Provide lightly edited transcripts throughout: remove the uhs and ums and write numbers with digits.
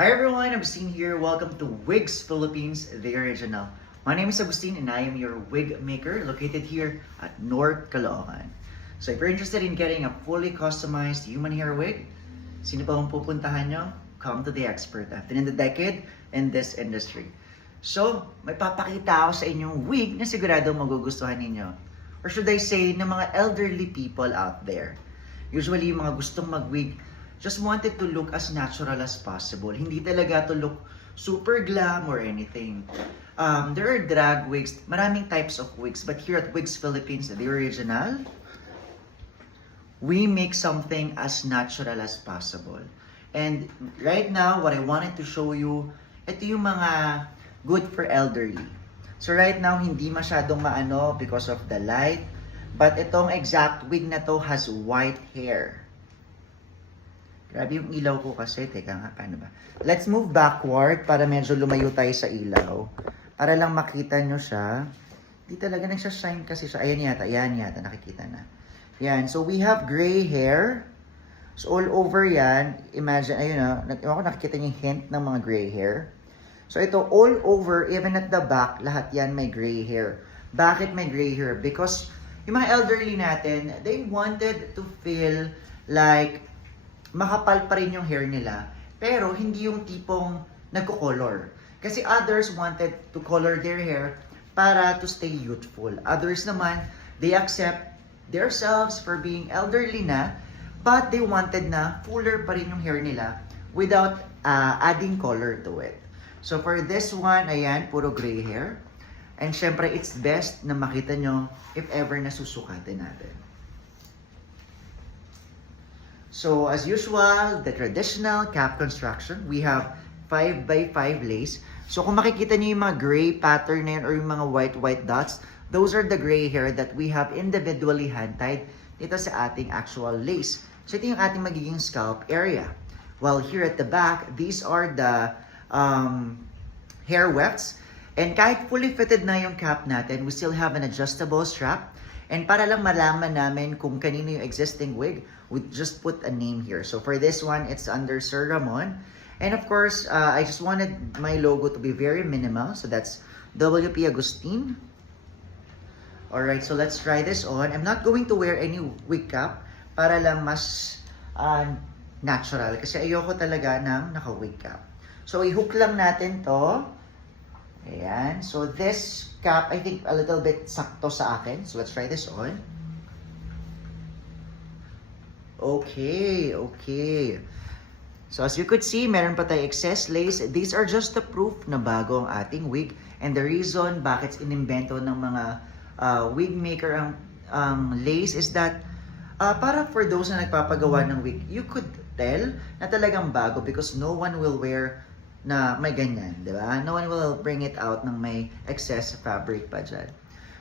Hi everyone, Agustin here. Welcome to Wigs Philippines, the original. My name is Agustin and I am your wig maker located here at North Caloocan. So if you're interested in getting a fully customized human hair wig, sino pa ang pupuntahan nyo? Come to the expert. I've been in the decade in this industry. So, may papakita ako sa inyong wig na sigurado magugustuhan ninyo. Or should I say, ng mga elderly people out there. Usually, yung mga gustong mag-wig just wanted to look as natural as possible. Hindi talaga to look super glam or anything. There are drag wigs, maraming types of wigs, but here at Wigs Philippines, the original, we make something as natural as possible. And right now, what I wanted to show you, ito yung mga good for elderly. So right now, hindi masyadong maano because of the light, but itong exact wig na to has white hair. Grabe yung ilaw ko kasi. Teka nga, paano ba? Let's move backward para medyo lumayo tayo sa ilaw. Para lang makita nyo siya. Di talaga nagsashine kasi siya. Ayan yata, nakikita na. Yan, so we have gray hair. So all over yan, imagine, ayun na, nakikita nyo yung hint ng mga gray hair. So ito, all over, even at the back, lahat yan may gray hair. Bakit may gray hair? Because yung mga elderly natin, they wanted to feel like makapal pa rin yung hair nila, pero hindi yung tipong nagko-color. Kasi others wanted to color their hair para to stay youthful. Others naman, they accept themselves for being elderly na, but they wanted na fuller pa rin yung hair nila without adding color to it. So for this one, ayan, puro gray hair. And syempre, it's best na makita nyo if ever nasusukatin natin. So, as usual, the traditional cap construction, we have 5x5 lace. So, kung makikita niyo yung mga gray pattern na yun or yung mga white dots, those are the gray hair that we have individually hand-tied dito sa ating actual lace. So, ito yung ating magiging scalp area. While here at the back, these are the hair wefts. And kahit fully fitted na yung cap natin, we still have an adjustable strap. And para lang malaman namin kung kanino yung existing wig, we just put a name here. So for this one, it's under Sir Ramon. And of course, I just wanted my logo to be very minimal. So that's WP Agustin. Alright, so let's try this on. I'm not going to wear any wig cap para lang mas natural. Kasi ayoko talaga ng naka-wig cap. So i-hook lang natin to. Ayan. So this cap, I think a little bit sakto sa akin. So let's try this on. Okay. So as you could see, meron pa tayo excess lace. These are just the proof na bago ang ating wig. And the reason bakit inimbento ng mga wig maker ang lace is that para for those na nagpapagawa ng wig, you could tell na talagang bago because no one will wear na may ganyan, di ba? No one will bring it out ng may excess fabric pa dyan.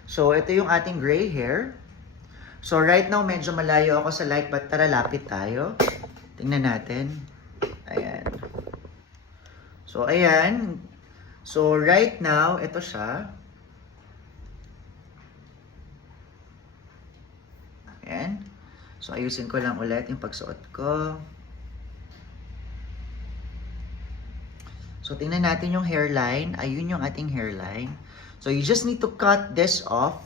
So, ito yung ating gray hair. So, right now, medyo malayo ako sa light, but tara, lapit tayo. Tingnan natin. Ayan. So, ayan. So, right now, ito siya. Ayan. So, ayusin ko lang ulit yung pagsuot ko. So, tingnan natin yung hairline. Ayun yung ating hairline. So, you just need to cut this off.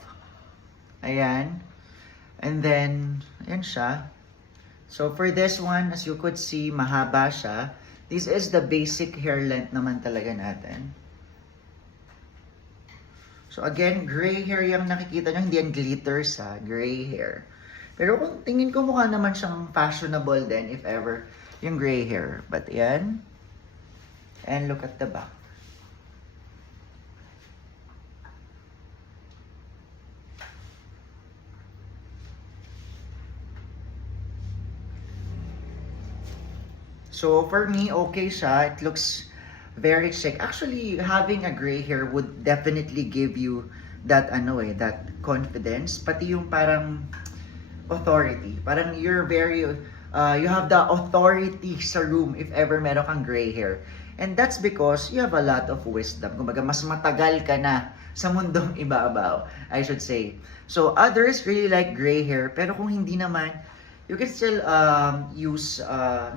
Ayan. And then, ayan siya. So, for this one, as you could see, mahaba siya. This is the basic hair length naman talaga natin. So, again, gray hair yung nakikita nyo. Hindi yan glitters, ha. Gray hair. Pero kung tingin ko mukha naman siyang fashionable din, if ever, yung gray hair. But, yan. And look at the back. So for me, okay siya. It looks very chic. Actually, having a gray hair would definitely give you that that confidence. Pati yung parang authority. Parang you're very you have the authority sa room if ever meron kang gray hair. And that's because you have a lot of wisdom. Kumbaga, mas matagal ka na sa mundong ibabaw, I should say. So, others really like gray hair. Pero kung hindi naman, you can still use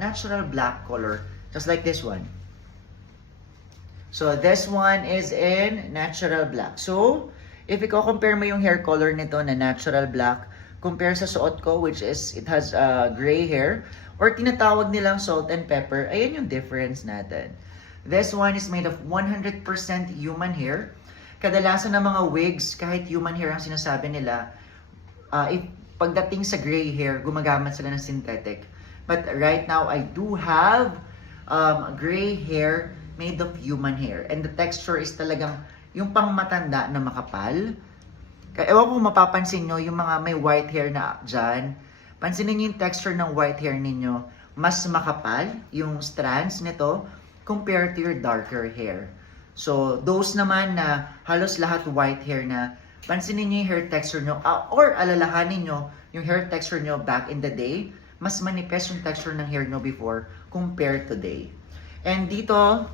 natural black color. Just like this one. So this one is in natural black. So, if i-compare mo yung hair color nito na natural black, compare sa suot ko, which is, it has gray hair, or tinatawag nilang salt and pepper, ayan yung difference natin. This one is made of 100% human hair. Kadalasan ng mga wigs, kahit human hair ang sinasabi nila, if pagdating sa gray hair, gumagamit sila ng synthetic. But right now, I do have gray hair made of human hair. And the texture is talagang yung pangmatanda na makapal. Kaya ewan kung mapapansin nyo, yung mga may white hair na dyan, pansinin nyo yung texture ng white hair ninyo, mas makapal yung strands nito compared to your darker hair. So, those naman na halos lahat white hair na, pansinin nyo yung hair texture nyo, or alalahanin nyo yung hair texture nyo back in the day, mas manipis yung texture ng hair nyo before compared today. And dito,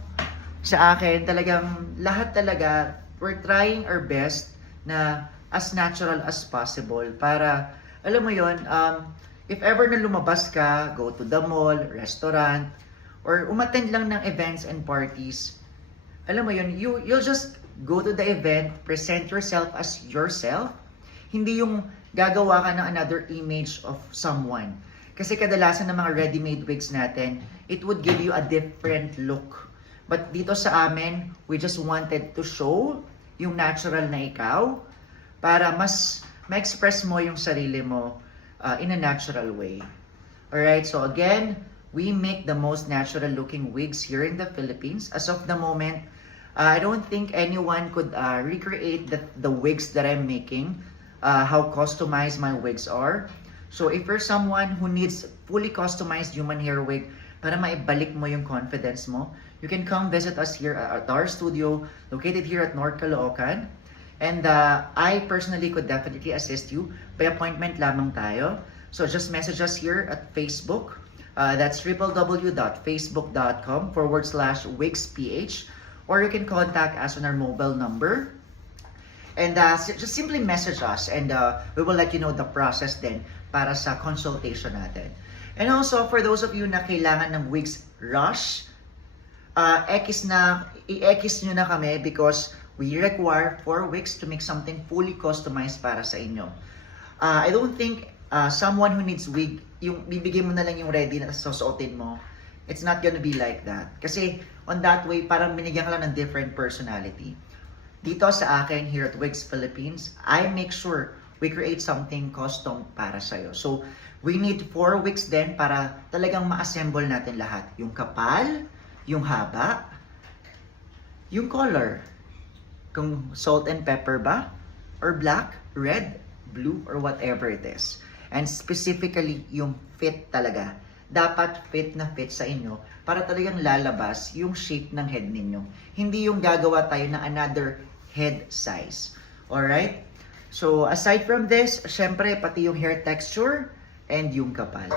sa akin, talagang lahat talaga, we're trying our best na as natural as possible para, alam mo yon, if ever na lumabas ka, go to the mall, restaurant, or umattend lang ng events and parties, alam mo yun, you'll just go to the event, present yourself as yourself, hindi yung gagawa ka ng another image of someone. Kasi kadalasan ng mga ready-made wigs natin, it would give you a different look. But dito sa amin, we just wanted to show yung natural na ikaw para mas ma-express mo yung sarili mo in a natural way. Alright, so again, we make the most natural looking wigs here in the Philippines. As of the moment, I don't think anyone could recreate the wigs that I'm making, how customized my wigs are. So if you're someone who needs fully customized human hair wig para maibalik mo yung confidence mo, you can come visit us here at our studio located here at North Caloocan. And I personally could definitely assist you. By appointment lamang tayo. So just message us here at Facebook. That's www.facebook.com/wigsph. Or you can contact us on our mobile number. And just simply message us and we will let you know the process then para sa consultation natin. And also, for those of you na kailangan ng wigs rush, i-X nyo na kami because we require 4 wigs to make something fully customized para sa inyo. I don't think someone who needs wig, yung bibigyan mo na lang yung ready na susuotin mo, it's not gonna be like that. Kasi on that way, parang binigyan ka lang ng different personality. Dito sa akin, here at Wigs Philippines, I make sure we create something custom para sa'yo. So, we need 4 wigs din para talagang ma-assemble natin lahat. Yung kapal, yung haba, yung color. Kung salt and pepper ba, or black, red, blue, or whatever it is. And specifically, yung fit talaga. Dapat fit na fit sa inyo para talagang lalabas yung shape ng head ninyo. Hindi yung gagawa tayo ng another head size. Alright? So, aside from this, syempre, pati yung hair texture and yung kapal.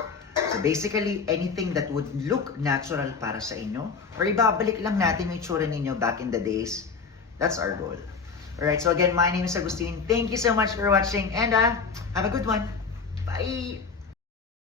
So, basically, anything that would look natural para sa inyo, or ibabalik lang natin yung itsura ninyo back in the days, that's our goal. Alright, so again, my name is Agustin. Thank you so much for watching, and have a good one. Bye!